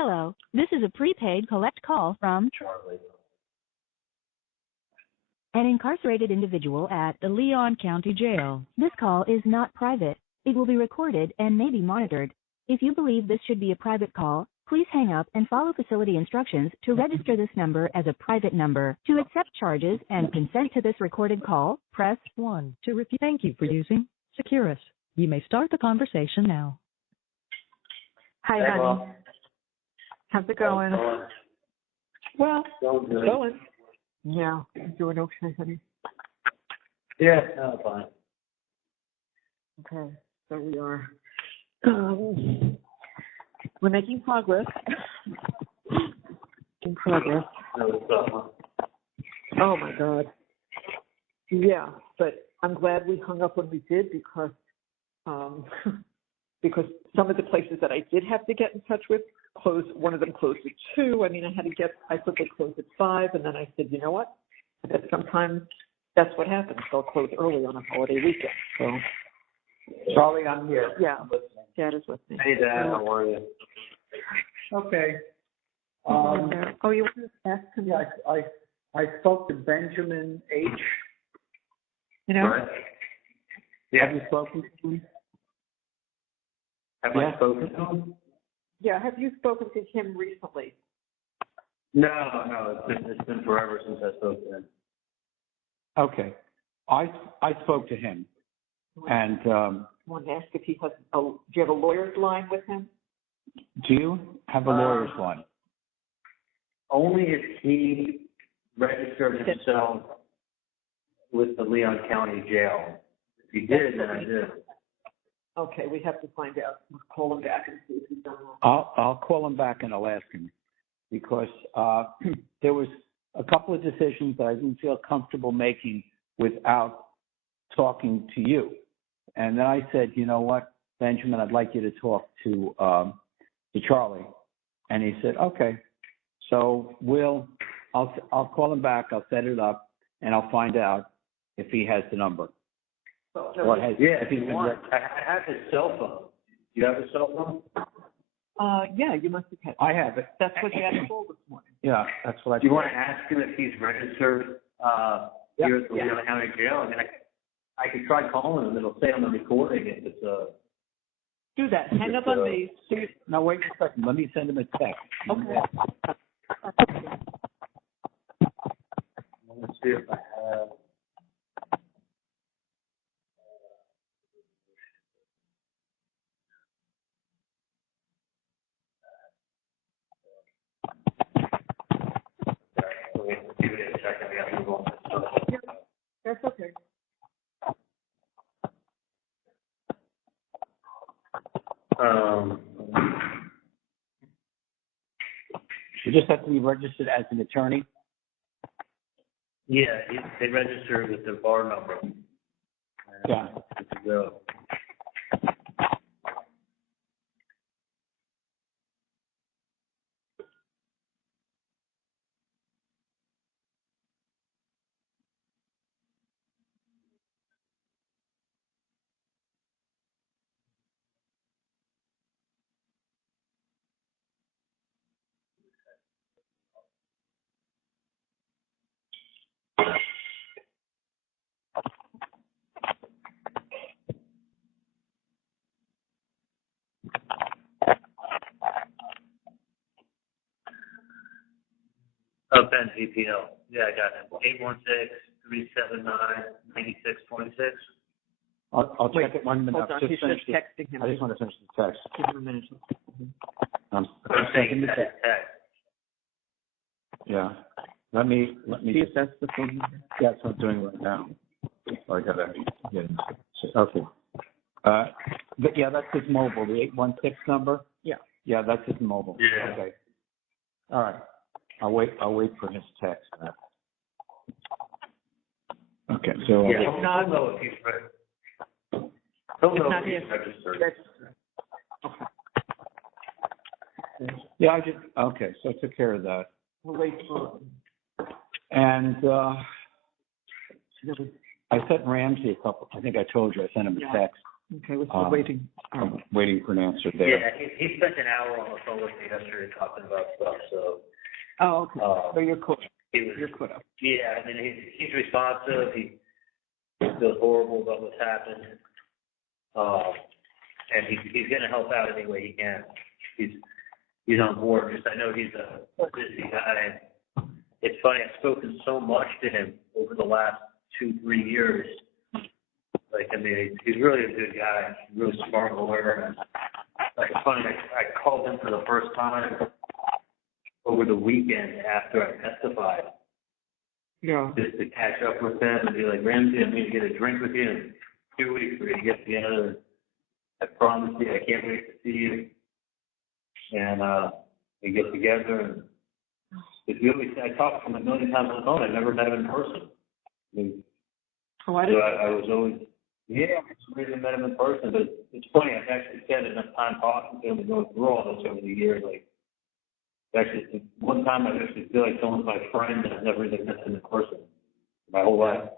Hello, this is a prepaid collect call from Charlie. an incarcerated individual at the Leon County Jail. This call is not private. It will be recorded and may be monitored. If you believe this should be a private call, please hang up and follow facility instructions to register this number as a private number. To accept charges and consent to this recorded call, press 1. To repeat, thank you for using Securus. You may start the conversation now. Hi, Hey, honey. Mom. How's it going? Well, Going good. going. Yeah. You doing okay, honey? Yeah, no, fine. Okay. So we are. We're making progress. Making progress. Oh my God. Yeah, but I'm glad we hung up when we did because because some of the places that I did have to get in touch with closed. One of them closed at 2. I mean, I thought they closed at 5, and then I said, you know what? I bet sometimes that's what happens. They'll close early on a holiday weekend. So, Charlie, I'm here. yeah, I'm listening. Dad is with me. Hey, Dad, how are you? Okay. Oh, you want to ask him? Yeah, I spoke to Benjamin H. You know? Right. Yeah. Have you spoken to him? Have I spoken to him? Yeah. Have you spoken to him recently? No, it's been forever since I spoke to him. Okay. I spoke to him, and I want to ask if he has. Do you have a lawyer's line with him? do you have a lawyer's line? Only if he registered himself with the Leon County Jail. If he did, then I did. Okay, we have to find out. We'll call him back and see if he's done that. I'll call him back and I'll ask him because there was a couple of decisions that I didn't feel comfortable making without talking to you, and then I said, you know what, Benjamin, I'd like you to talk to Charlie, and he said, okay. So I'll call him back. I'll set it up, and I'll find out if he has the number. So, If you want. I have his cell phone. Do you have his cell phone? yeah, you must have had. I have it. That's what you had to call this morning. Yeah, that's what I. Do you want to ask him if he's registered here at the Leon County Jail? I mean, I could try calling him. It'll say on the recording if it's Do that. Hang up on me. No, wait a second. Let me send him a text. Okay. Let's see if I have. Give it a second. I got to move on. That's okay. You just have to be registered as an attorney. Yeah, they register with their bar number. Yeah. Good to go. Ben GPL. Yeah, I got him. 816-379-9626. I'll check it 1 minute. Hold on. He's just texting him. I just want to finish the text. Give him a minute. I'm saying the that text. text. Yeah. Let me. See if that's the phone. Yeah, that's what I'm doing right now. I gotta get in. Okay. But yeah, that's his mobile. The 816 number. Yeah. Yeah, that's his mobile. Yeah. Okay. All right. I'll wait for his text. Okay. So. Yeah, he'll know if he's registered. He'll know if he's registered. Yeah, I just. Okay, so I took care of that. We'll wait for. And I sent Ramsey a couple. I think I told you I sent him a text. Okay, we're still waiting. I'm waiting for an answer there. Yeah, he spent an hour on the phone with me yesterday talking about stuff, so. Oh, okay. So you're cool. You're caught up. Yeah, I mean, he's responsive. He feels horrible about what's happened. And he's going to help out any way he can. He's on board. Just I know he's a busy guy. It's funny, I've spoken so much to him over the last 2-3 years. Like, I mean, he's really a good guy. He's really smart lawyer. Like, it's funny, I called him for the first time over the weekend after I testified. Yeah. Just to catch up with them and be like, Ramsey, I'm going to get a drink with you in 2 weeks. We're going to get together. I promise you, I can't wait to see you. And we get together. And I talked to him a million times on the phone. I never met him in person. I mean, I was always, I really met him in person. But it's funny, I've actually spent enough time talking to him and going through all this over the years. Like, actually, one time I actually feel like someone's my friend and I've never even met them in person my whole life.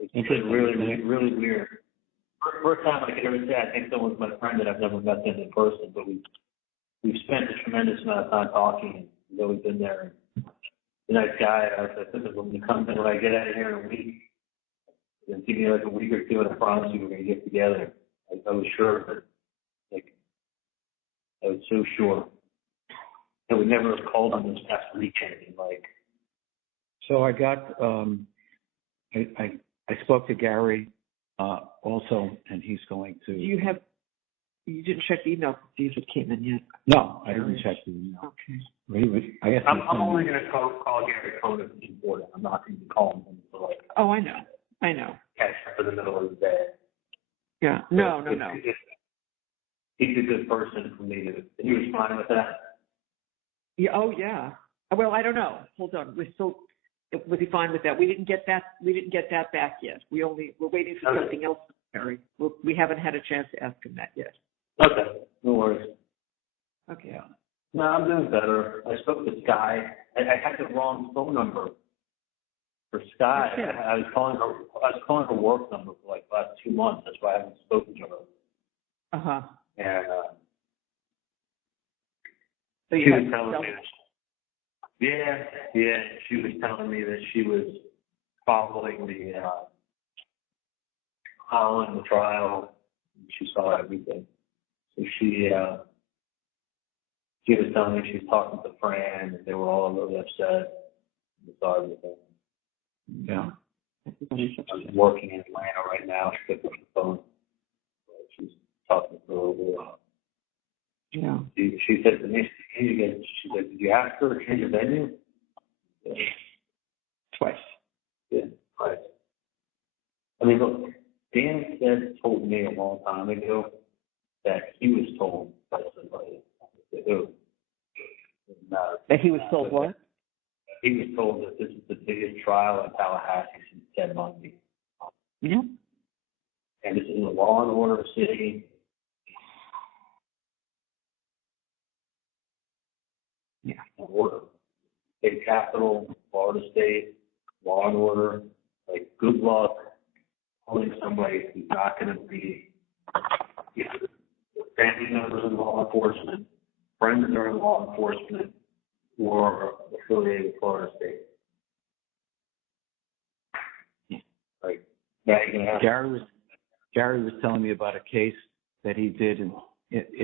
It's really, really weird. First time I could ever say I think someone's my friend and I've never met them in person, but we've spent a tremendous amount of time talking and he's always been there. He's a nice guy. I said, when I get out of here in a week, and give me like a week or two, and I promise you we're going to get together. I was sure, but I was so sure. I would never have called on this past weekend. Like, so I got, I spoke to Gary also, and he's going to. You didn't check the email to see if it came in yet? No, I didn't check the email. Okay. I guess I'm only going to call Gary Cohn if it's important. I'm not going to be calling him for like. Oh, I know. Catch up in the middle of the day. Yeah. No. He's a good person for me to. He was fine with that. Yeah. Oh, yeah. Well, I don't know. Hold on. Was he fine with that? We didn't get that. We didn't get that back yet. We're waiting for something else, Harry. We haven't had a chance to ask him that yet. Okay. No worries. Okay. Yeah. No, I'm doing better. I spoke to Sky. I had the wrong phone number for Sky. I was calling her work number for like the last 2 months. That's why I haven't spoken to her. Uh-huh. And so she was telling me she was telling me that she was following the trial. She saw everything. So she was telling me she was talking to Fran, and they were all really upset. They saw everything. Yeah. I'm working in Atlanta right now. She picked up the phone. She's talking to her a little while. Yeah. She said to me, she said, did you ask her to change the venue? Yeah. Twice. Yeah, twice. I mean, look, Dan told me a long time ago that he was told by somebody that he was told what? He was told that this is the biggest trial in Tallahassee since Ted Bundy. Yeah. And this is a law and order city. Yeah. Order. State capital, Florida State, law and order. Like, good luck holding somebody who's not going to be either family members in law enforcement, friends that are in law enforcement, or affiliated with Florida State. Like, Gary was telling me about a case that he did in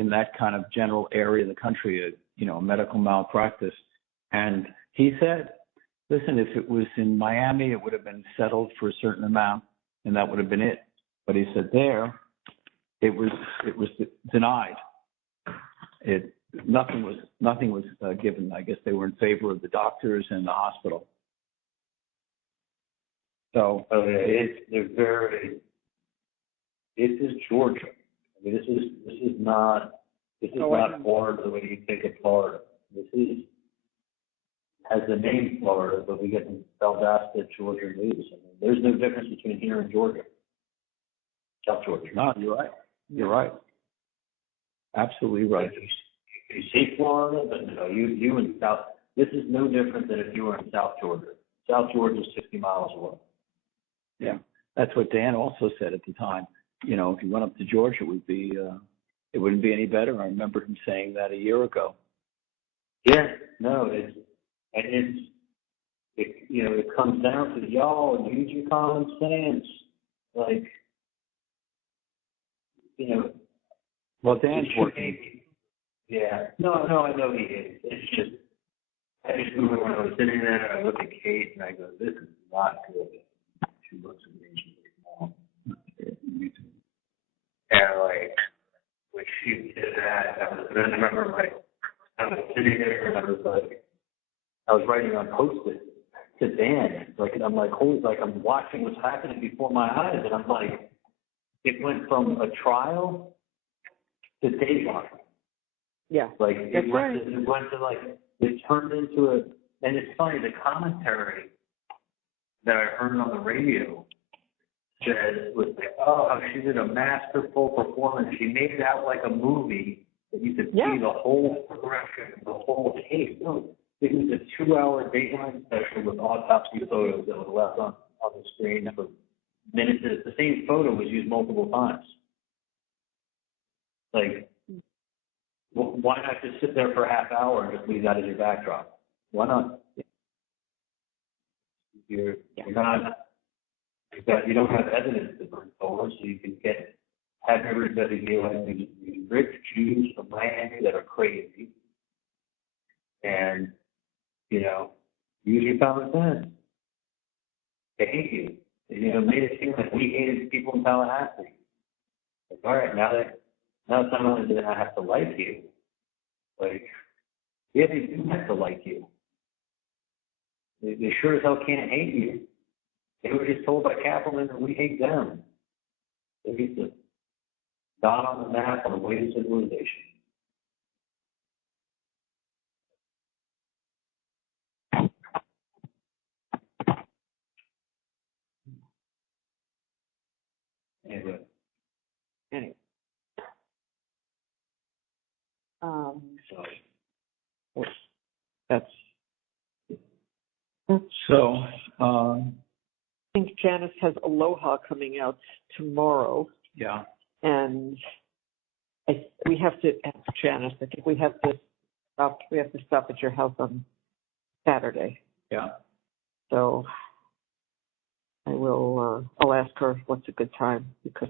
that kind of general area of the country, a medical malpractice. And he said, listen, if it was in Miami, it would have been settled for a certain amount, and that would have been it. But he said there, it was denied. Nothing was given. I guess they were in favor of the doctors and the hospital. So this is Georgia. I mean, this is not Florida the way you think of Florida. This has the name Florida, but we get Valdosta, Georgia news. I mean, there's no difference between here and Georgia. South Georgia. No, you're right. You're right. Absolutely right. You say Florida, but no, you in South. This is no different than if you were in South Georgia. South Georgia is 60 miles away. Yeah, that's what Dan also said at the time. if he went up to Georgia, it wouldn't be any better. I remember him saying that a year ago. Yeah, no, it comes down to y'all use your common sense. Like, Well, Dan's working. Yeah. No, I know he is. It's just, I just remember when I was sitting there, I looked at Kate and I go, this is not good. She looks at me and she's like, no. And like, when she did that, then I remember like, I was sitting there and I was writing on Post-it to Dan. Like, and I'm like, holy, like I'm watching what's happening before my eyes. And I'm like, it went from a trial to Daylight. Yeah. Like, That's it went to like, it turned into and it's funny, the commentary that I heard on the radio was like, oh, she did a masterful performance. She made it out like a movie that you could see the whole progression, the whole case. No, it was a 2-hour Dateline special with autopsy photos that were left on the screen for minutes. The same photo was used multiple times. Like, why not just sit there for a half hour and just leave that as your backdrop? Why not? You don't have evidence to bring forward, so you can have everybody be like these rich Jews from Miami that are crazy, and use your common sense. They hate you. Made it seem like we hated people in Tallahassee. Like, all right, now it's not only that I have to like you, like, yeah, they do have to like you. They sure as hell can't hate you. They were just told by Cappleman that we hate them. They hate the dot on the map on the way to civilization. Anyway. That's So, I think Janice has Aloha coming out tomorrow. yeah. And we have to ask Janice. I think we have to stop at your house on Saturday. Yeah. So I'll ask her what's a good time, because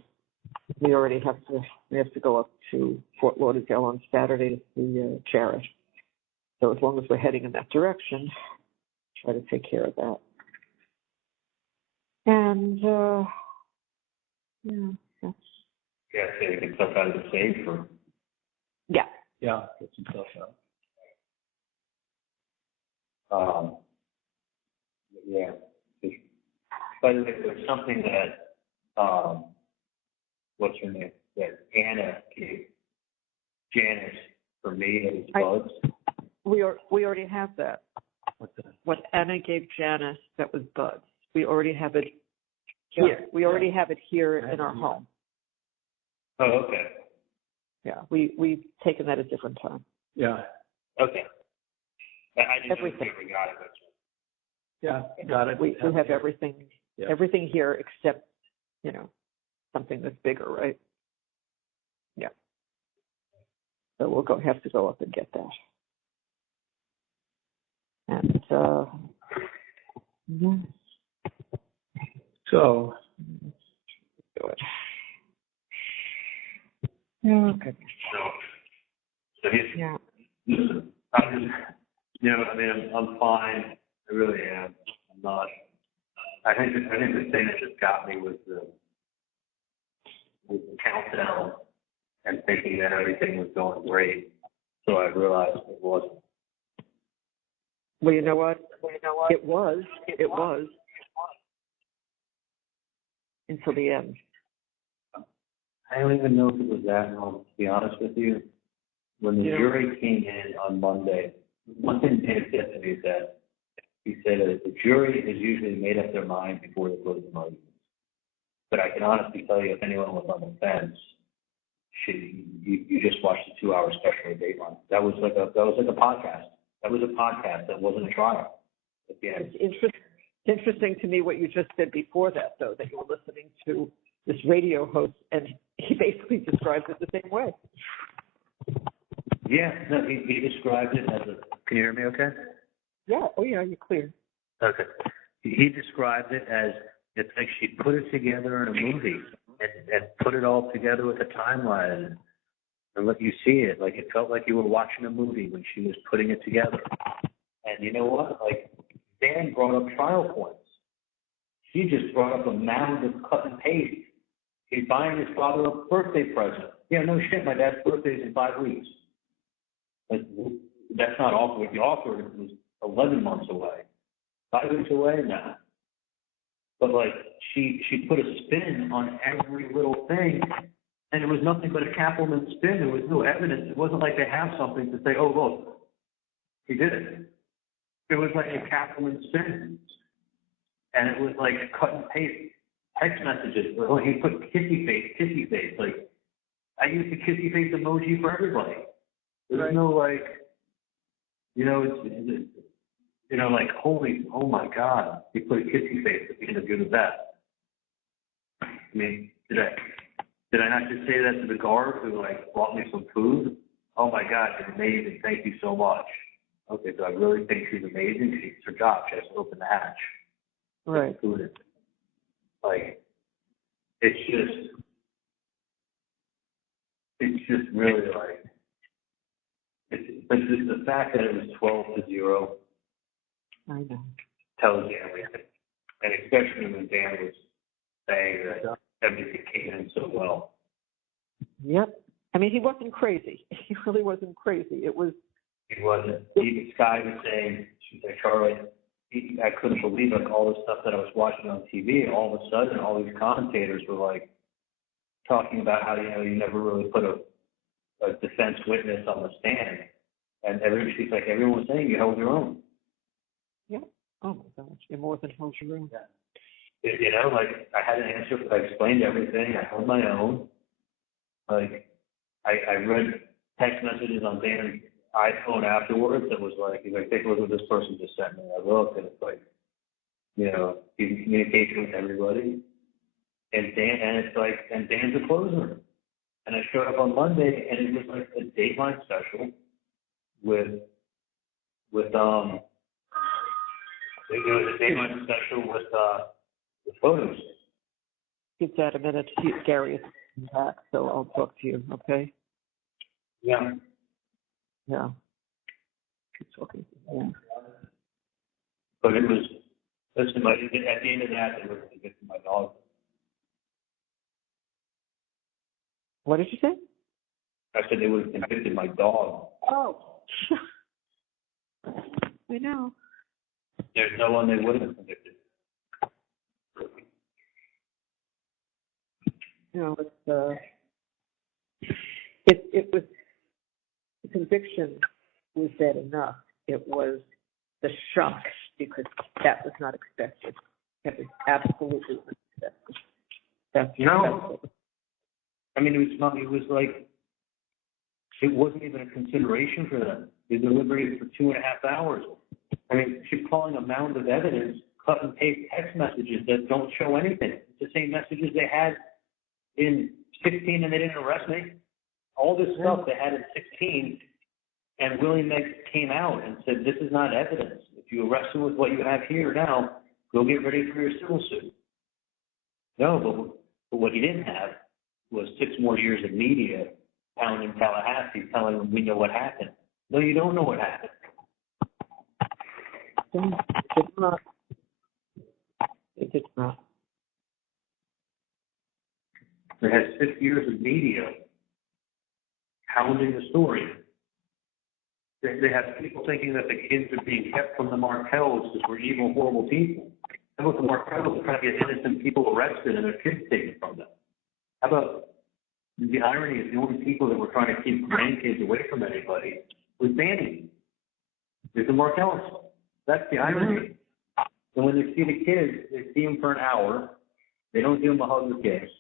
we have to go up to Fort Lauderdale on Saturday to see Jared. So as long as we're heading in that direction, try to take care of that. And so you can stuff out of the safe or. Yeah, get some stuff out. Yeah. By the way, there's something that what's her name? That Anna gave Janice for me as bugs. We already have that. What's that? What Anna gave Janice, that was bugs. We already have it here. We already have it here in our home. Oh, okay. Yeah, we've taken that a different time. Yeah. Okay. I didn't Everything. know if we got it. Yeah, got it. We have everything, Yeah. everything here except, something that's bigger, right? Yeah. So we'll have to go up and get that. And So, do it. Yeah. Okay. So listen, I'm fine. I really am. I'm not. I think the thing that just got me was the countdown and thinking that everything was going great. So I realized it wasn't. Well, you know what? It was until the end. I don't even know if it was that long, to be honest with you. When the jury came in on Monday, one thing Dan said to me is that he said that the jury has usually made up their mind before the closing arguments. But I can honestly tell you, if anyone was on the fence, you just watched the 2-hour special at Dateline. That was like a podcast. That was a podcast. That wasn't a trial. At the end. It's interesting to me what you just said before that, though, that you were listening to this radio host, and he basically describes it the same way. Yeah, no, he described it as a, can you hear me okay? Yeah, oh yeah, you're clear. Okay. He described it as, it's like she put it together in a movie and put it all together with a timeline and let you see it. Like, it felt like you were watching a movie when she was putting it together. And you know what? Like, Dan brought up trial points. She just brought up a mound of cut and paste. He's buying his father a birthday present. Yeah, no shit, my dad's birthday is in 5 weeks. Like, that's not offered. What he offered was 11 months away. 5 weeks away? Nah. But, like, she put a spin on every little thing, and it was nothing but a Cappleman spin. There was no evidence. It wasn't like they have something to say, oh, look, he did it. It was like a Cappleman spin. And it was like cut and paste text messages. Well, he put kissy face. Like, I use the kissy face emoji for everybody. There's no, like, you know, it's you know, like, holy, oh my God, he put a kissy face at the end of You're the Best. I mean, did I not just say that to the guard who, like, brought me some food? Oh my God, you're amazing. Thank you so much. Okay, so I really think she's amazing. It's her job. She has to open the hatch. Right. Food in. Like, it's just really like, it's just the fact that it was 12-0. I know. Tells you everything. And especially when Dan was saying that everything came in so well. Yep. I mean, he wasn't crazy. He really wasn't crazy. It was. He wasn't. Even Sky was saying, she's like, Charlie, I couldn't believe like all the stuff that I was watching on TV. And all of a sudden, all these commentators were like talking about how, you know, you never really put a defense witness on the stand. And she's like, everyone was saying you held your own. Yeah. Oh my gosh, you're more than held your own. Yeah. You know, like, I had an answer. I explained everything. I held my own. Like, I read text messages on Dan's iPhone afterwards that was like, he's like, take a look at what this person just sent me. I looked, and it's like, you know, he's in communication with everybody. And Dan's a closer. And I showed up on Monday, and it was like a Dateline special with it was a Dateline special with photos. Give that a minute. Gary is back, so I'll talk to you, okay? Yeah. Yeah. Keep talking. Yeah. But it was, listen, but at the end of that, it was to get to my dog. What did you say? I said they would have convicted my dog. Oh. I know. There's no one they would have convicted. You know, it was, the conviction was bad enough. It was the shock, because that was not expected. That was absolutely unexpected. That's, you know, I mean, it was like, it wasn't even a consideration for them. They deliberated for 2.5 hours. I mean, she's calling a mound of evidence, cut and paste text messages that don't show anything. It's the same messages they had in 16 and they didn't arrest me. All this stuff they had in 16, and Willie Meggs came out and said, this is not evidence. If you arrest him with what you have here now, go get ready for your civil suit. No, but what he didn't have was 6 more years of media pounding Tallahassee, telling them we know what happened. No, you don't know what happened. It did not. It did not. It has 6 years of media pounding the story. They have people thinking that the kids are being kept from the Markels because we're evil, horrible people. How about the Markels are trying to get innocent people arrested and their kids taken from them? How about the irony is the only people that were trying to keep grandkids away from anybody was Danny. There's the Markels. That's the irony. And when they see the kids, they see them for an hour. They don't give them a hug or kiss.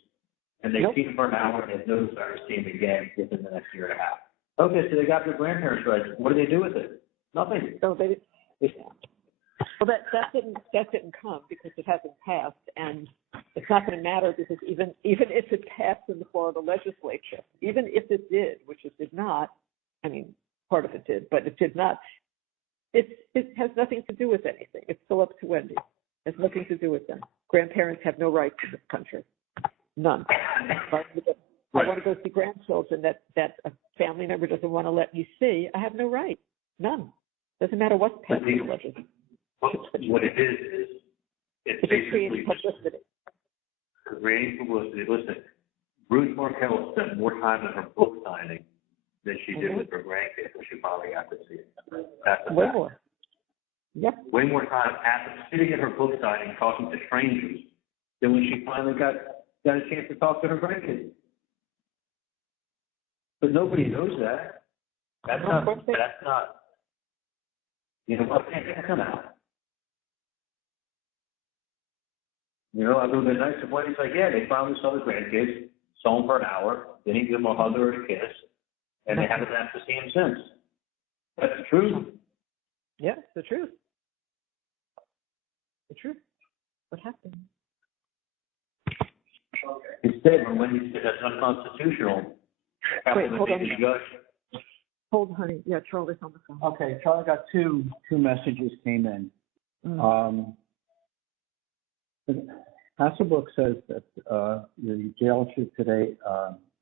And they see them for an hour and they know they'll start seeing them again within the next year and a half. Okay, so they got their grandparents right. What do they do with it? Nothing. No, they didn't. Well, that didn't come because it hasn't passed, and it's not going to matter because even if it passed in the Florida legislature, even if it did, which it did not, I mean, part of it did, but it did not. It has nothing to do with anything. It's still up to Wendy. It has nothing to do with them. Grandparents have no rights in this country. None. I want to go see grandchildren that a family member doesn't want to let me see. I have no right. None. Doesn't matter what's passed in the legislature. What it is it's basically publicity. Creating publicity. Listen, Ruth Markel spent more time in her book signing than she did with her grandkids when she finally got to see it. That's a Way fact. more. Yep. Way more time sitting at her book signing talking to strangers than when she finally got a chance to talk to her grandkids. But nobody knows that. That's not. You know what? Can't come out. You know, it would have been nice if Wendy's like, yeah, they finally saw the grandkids, saw them for an hour, then he gave them a hug or a kiss, and they haven't asked to see him since. That's the truth. Yeah, it's the truth. The truth. What happened? Instead, when Wendy said that's unconstitutional, Wait, hold on. Gush. Hold, honey. Yeah, Charlie's on the phone. Okay, Charlie got two messages came in. Hasselbrook says that the jail chief today,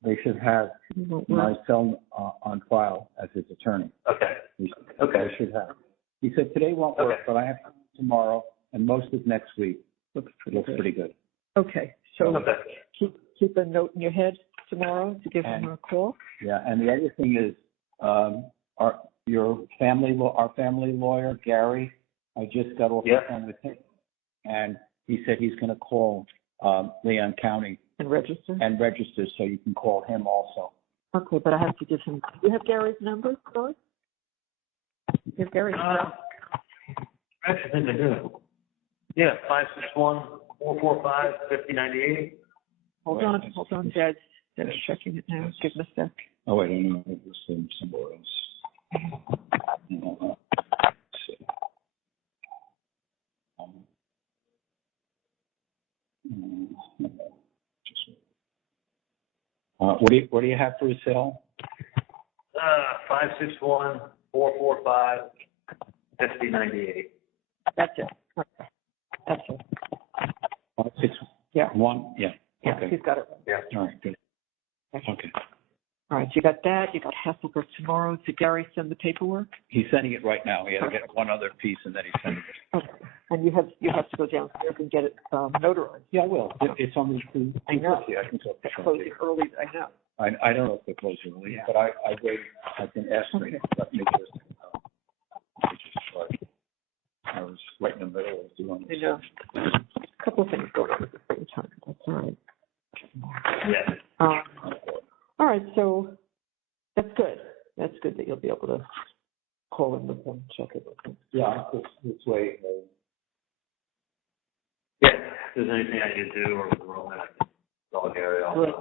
they should have my cell on file as his attorney. Okay. They should have. He said today won't work, but I have tomorrow and most of next week. Looks pretty good. Okay, so keep a note in your head tomorrow to give him a call. Yeah, and the other thing is, our family lawyer Gary, I just got off the phone with him, and he said he's going to call Leon County and register, so you can call him also. Okay, but I have to give him. Do you have Gary's number, Troy? You have Gary's number? Actually, I think I do. Yeah, 561-445-5098. Hold on, Dad's checking it now. Give him a sec. Oh wait, no, it was somewhere else. What do you have for a cell? 561-445-5098. That's it. Okay. That's it. 561. Yeah. Yeah, Okay. he's got it. Yeah. All right. Good. Okay. All right, you got that. You got Hasselbrook tomorrow. Did Gary send the paperwork? He's sending it right now. He had to get one other piece, and then he's sending it. Okay. And you have to go downstairs and get it notarized. Yeah, I will. It's only two. I know. I can talk to Closing early. I know. I don't know if they're closing early, but I wait. I can ask them. Let me just. I was right in the middle of doing this. I know. A couple of things going on at the same time. That's all right. Yeah. All right, so that's good. That's good that you'll be able to call in with them, check it with them. Yeah, this way. Yeah, if there's anything I need to do or wrong, I can call Gary also. Right.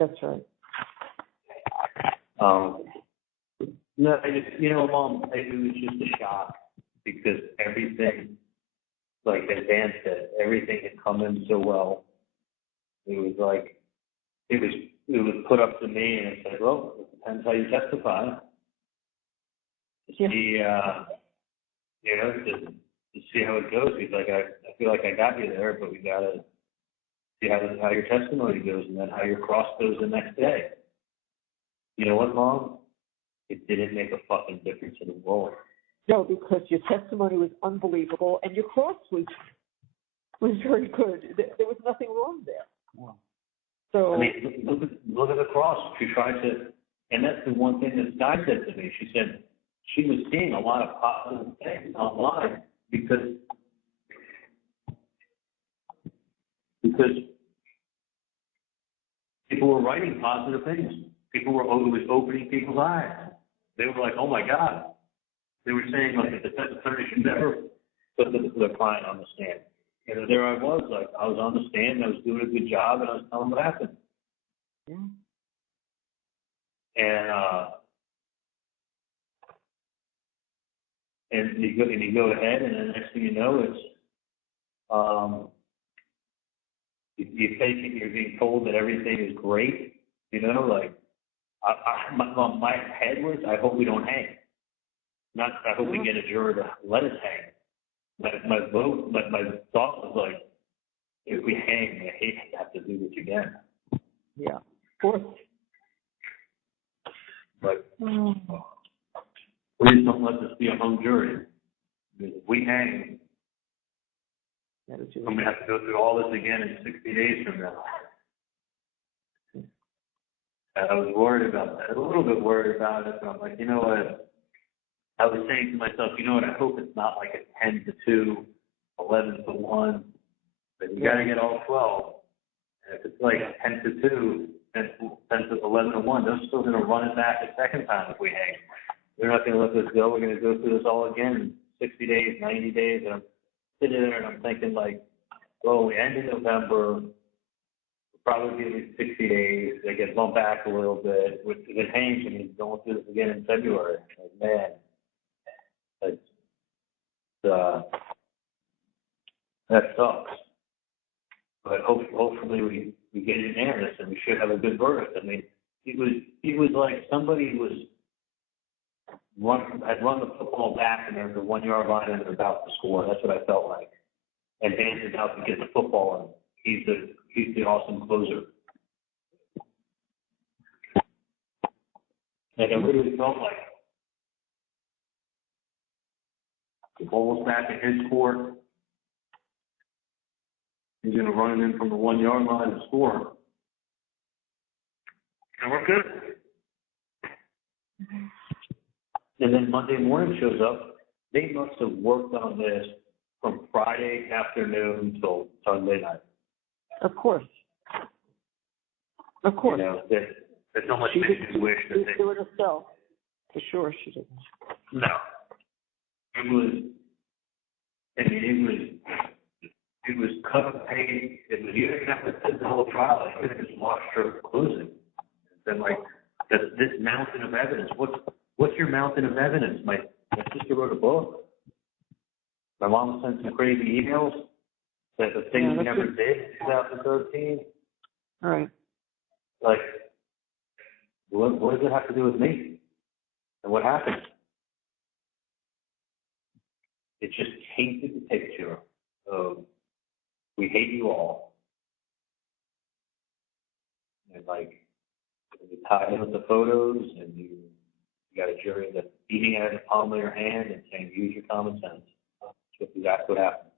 That's right. No, Mom, it was just a shock because everything, like as Dan said, everything had come in so well. It was like, it was put up to me, and it's like, well, it depends how you testify. To see, to see how it goes. He's like, I feel like I got you there, but we gotta see how your testimony goes, and then how your cross goes the next day. You know what, Mom? It didn't make a fucking difference in the world. No, because your testimony was unbelievable, and your cross was very good. There was nothing wrong there. Wow. So I mean, look at the cross. She tried to, and that's the one thing that Sky said to me. She said she was seeing a lot of positive things online because people were writing positive things. It was opening people's eyes. They were like, oh my God. They were saying like the defense attorney should never put the client on the stand. And there I was, like I was on the stand, I was doing a good job, and I was telling them what happened. yeah. and you go ahead, and the next thing you know, it's you take it, you're being told that everything is great, like my head was, I hope we don't hang. Not, I hope we get a juror to let us hang. My thought was like, if we hang, I hate to have to do this again. Yeah, of course. But please don't let this be a hung jury. Because if we hang, I'm going to have to go through all this again in 60 days from now. And I was worried about that, a little bit worried about it, but I'm like, you know what? I was saying to myself, you know what? I hope it's not like a 10-2, 11-1, but you got to get all 12. And if it's like a 10-2, 10-11-1, they're still going to run it back a second time if we hang. They're not going to let this go. We're going to go through this all again in 60 days, 90 days, and I'm sitting there and I'm thinking like, well, we end in November, we'll probably give it 60 days, they get bumped back a little bit, which if it hangs, and he's going through this again in February. Like, man, that sucks. But hopefully we get it unanimous and we should have a good verdict. I mean, it was like somebody had run the football back and there's a 1 yard line and they're about to score. That's what I felt like. And Dan's about to get the football and he's the awesome closer. And I really felt like the ball's back in his court. He's going to run it in from the 1 yard line and score. And we're good. And then Monday morning shows up. They must have worked on this from Friday afternoon till Sunday night. Of course. Of course. There's so much makes me wish that they do it herself. For sure she didn't. No. It was cut and paste. You didn't have to sit the whole trial. You could have just watched her closing. Then, like, this mountain of evidence. What's your mountain of evidence? My sister wrote a book. My mom sent some crazy emails that the things she never did in 2013. All right. Like, what does it have to do with me? And what happened? It just painted the picture of we hate you all. And like, you tie in with the photos and you got a jury that's eating out of the palm of your hand and saying, use your common sense. That's what happened.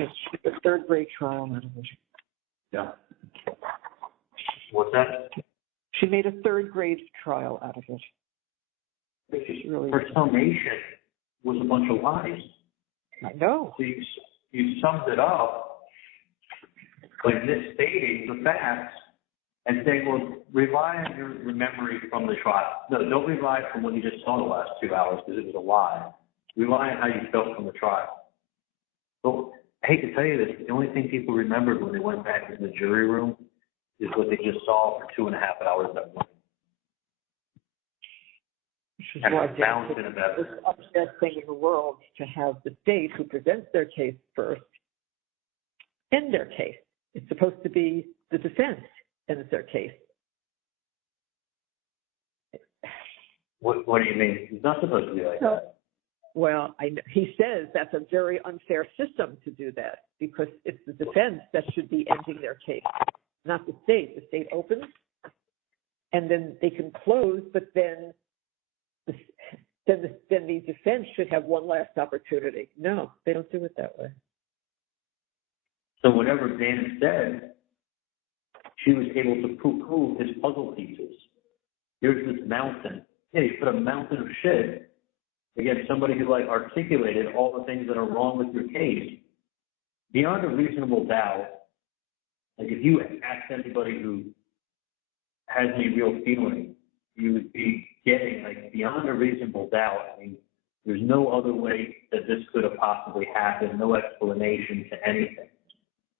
It's a third grade trial. Yeah. What's that? She made a third grade trial out of it. Which is really her summation was a bunch of lies. I know. So you summed it up by misstating the facts and saying, well, rely on your memory from the trial. No, don't rely from what you just saw the last 2 hours because it was a lie. Rely on how you felt from the trial. Well, I hate to tell you this, the only thing people remembered when they went back into the jury room is what they just saw for 2.5 hours that morning. Which is why this upset thing in the world to have the state who presents their case first end their case. It's supposed to be the defense ends their case. What do you mean? It's not supposed to be like that. Well, he says that's a very unfair system to do that because it's the defense that should be ending their case, not the state. The state opens and then they can close, but then the defense should have one last opportunity. No, they don't do it that way. So whatever Dan said, she was able to poo-poo his puzzle pieces. Here's this mountain. Yeah, you put a mountain of shit against somebody who articulated all the things that are wrong with your case beyond a reasonable doubt. Like if you ask anybody who has any real feeling, you would be getting beyond a reasonable doubt. I mean, there's no other way that this could have possibly happened, no explanation to anything.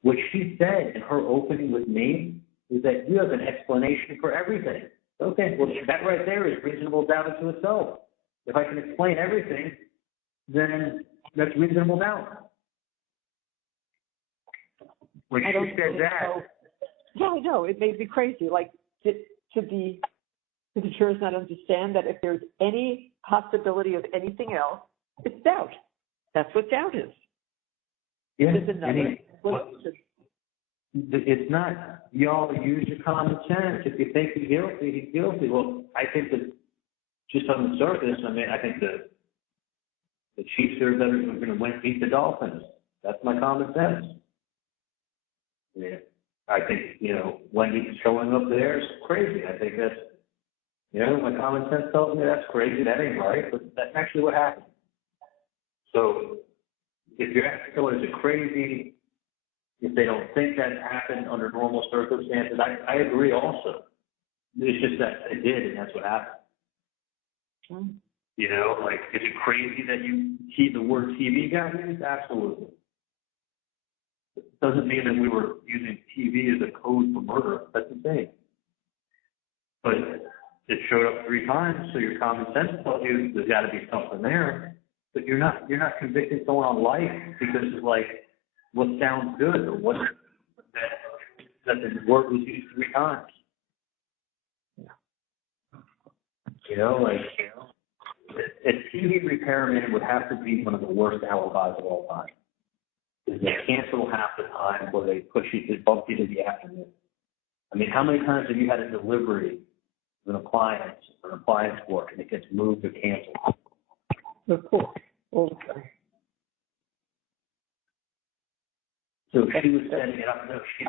What she said in her opening with me is that you have an explanation for everything. Okay, well, that right there is reasonable doubt unto itself. If I can explain everything, then that's reasonable doubt. When she said that, yeah, I know, it made me crazy. Like, to the jurors not understand that if there's any possibility of anything else, it's doubt. That's what doubt is. yeah, There's another. it's not, y'all use your common sense. If you think he's guilty, he's guilty. Well, I think that just on the surface, I mean, I think the Chiefs are going to beat the Dolphins. That's my common sense. Yeah. I think, Wendy showing up there is crazy. I think that's, my common sense tells me that's crazy. That ain't right, but that's actually what happened. So if you're asking someone, is it crazy if they don't think that happened under normal circumstances? I agree also. It's just that it did, and that's what happened. Is it crazy that you see the word TV got used? Absolutely. It doesn't mean that we were using TV as a code for murder. That's the thing. But it showed up 3 times, so your common sense tells you there's got to be something there. But you're not convicting someone on life because of what sounds good or what that the word was used 3 times. A TV repairman would have to be one of the worst alibis of all time. Because they cancel half the time, or they bump you to the afternoon. I mean, how many times have you had a delivery of an appliance work, and it gets moved or canceled? Of course, all the time. So she was setting it up. No, she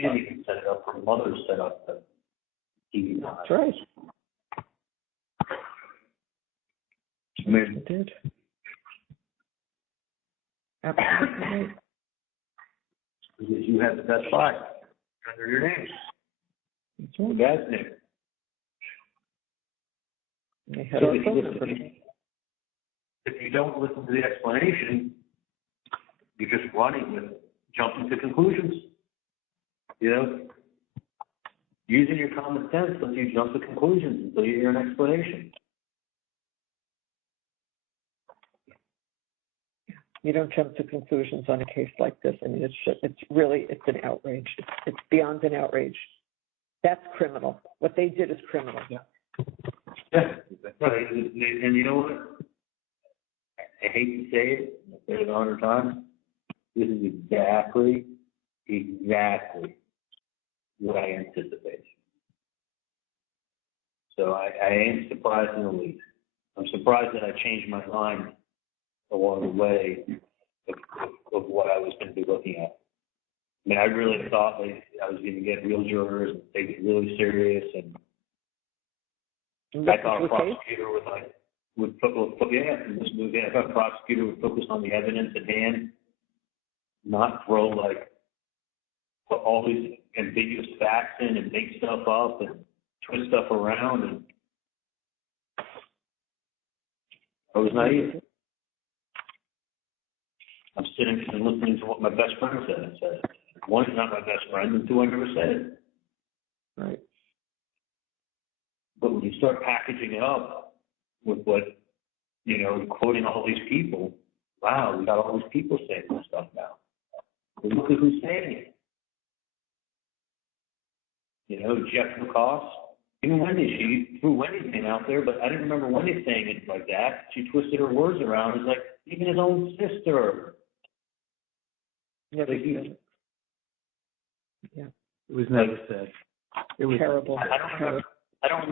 didn't even set it up. Her mother set up the TV. That's right. I mean, It did. Absolutely. Because you had the best buy under your name. That's The right. guy's name. They had So our phone number. if you don't listen to the explanation, you're just running with jumping to conclusions. Using your common sense lets you jump to conclusions until you hear an explanation. You don't jump to conclusions on a case like this. I mean, it's an outrage. It's beyond an outrage. That's criminal. What they did is criminal. Yeah. Right. And you know what? I hate to say it. I've said it 100 times. This is exactly what I anticipated. So I ain't surprised in the least. I'm surprised that I changed my mind along the way of what I was going to be looking at. I mean, I really thought I was going to get real jurors and take it really serious, and I thought a prosecutor would focus on the evidence at hand, not throw put all these ambiguous facts in and make stuff up and twist stuff around, and I was naive. I'm sitting and listening to what my best friend said. One's not my best friend, and 2, I never said it. Right. But when you start packaging it up with what, quoting all these people, wow, we got all these people saying this stuff now. Well, look at who's saying it. Jeff McCoss, even Wendy, she threw Wendy's name out there, but I didn't remember Wendy saying it like that. She twisted her words around. It's like, even his own sister. Never said it. Yeah. It was never said. It was terrible. I don't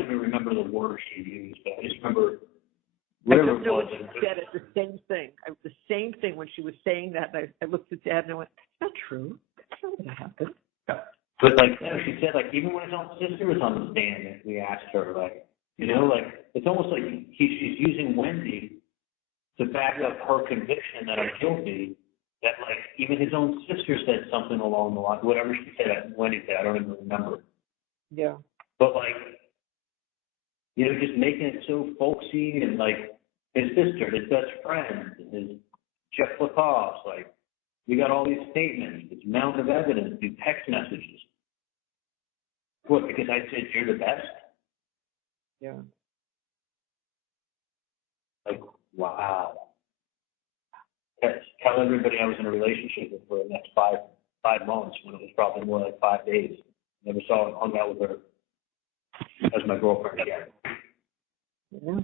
even remember the word she used, but I just remember whatever it was. She said it, the same thing. The same thing when she was saying that. I looked at Dad and I went, "That's not true. That's not what happened." Yeah. But she said, even when his own sister was on the stand, we asked her, it's almost like she's using Wendy to back up her conviction that I'm guilty. That even his own sister said something along the line, whatever she said, Wendy said, I don't even remember. Yeah. But just making it so folksy, and his sister, his best friend, his Jeff Lacoste, we got all these statements, this mountain of evidence, these text messages. What, because I said you're the best? Yeah. Wow. Tell everybody I was in a relationship with for the next five months when it was probably more like 5 days. Never saw and hung out with her as my girlfriend again. Yeah.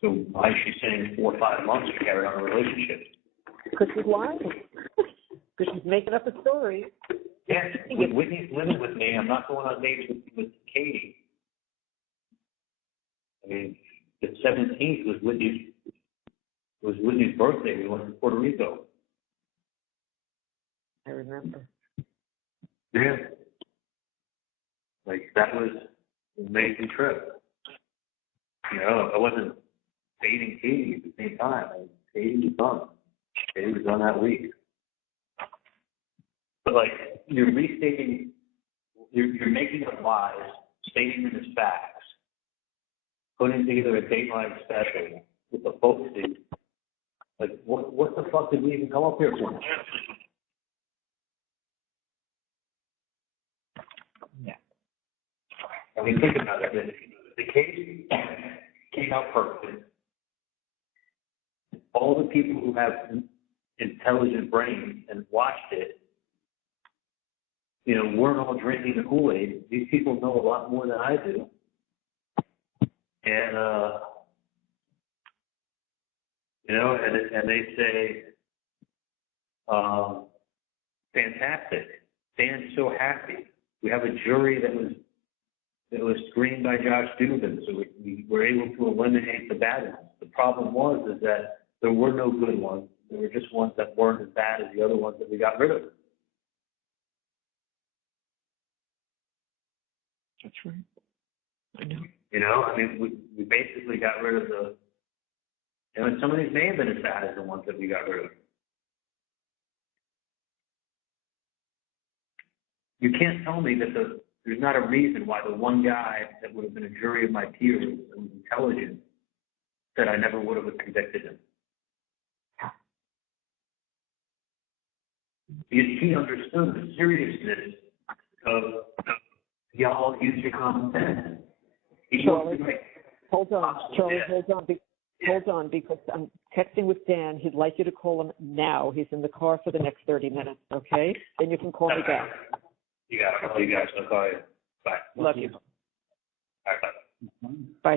So why is she saying 4 or 5 months to carry on a relationship? Because she's lying. Because she's making up a story. Yeah, with Whitney's living with me. I'm not going on dates with Katie. I mean, the 17th was Whitney's birthday. We went to Puerto Rico. I remember. Yeah. Like, that was an amazing trip. You know, I wasn't dating Katie at the same time. Katie was done. Katie was done that week. But, like, you're restating, you're making up lies, stating them as facts, putting together a Dateline special with the folks. Like, what the fuck did we even come up here for? Yeah. I mean, think about it. The case came out perfect. All the people who have intelligent brains and watched it, you know, weren't all drinking the Kool-Aid. These people know a lot more than I do. And, you know, and they say, fantastic. Dan's so happy. We have a jury that was screened by Josh Dubin, so we were able to eliminate the bad ones. The problem is that there were no good ones. There were just ones that weren't as bad as the other ones that we got rid of. That's right. I know. You know, I mean, we basically got rid of the, and some of these may have been as bad as the ones that we got rid of. You can't tell me that there's not a reason why the one guy that would have been a jury of my peers and was intelligent that I never would have convicted him. Because he understood the seriousness of y'all use your common sense. Charlie, hold on. Charlie, hold on, because I'm texting with Dan. He'd like you to call him now. He's in the car for the next 30 minutes, okay? Then you can call me back. You got it. I'll call you guys. I'll call you. Bye. Love you. All right, bye. Bye.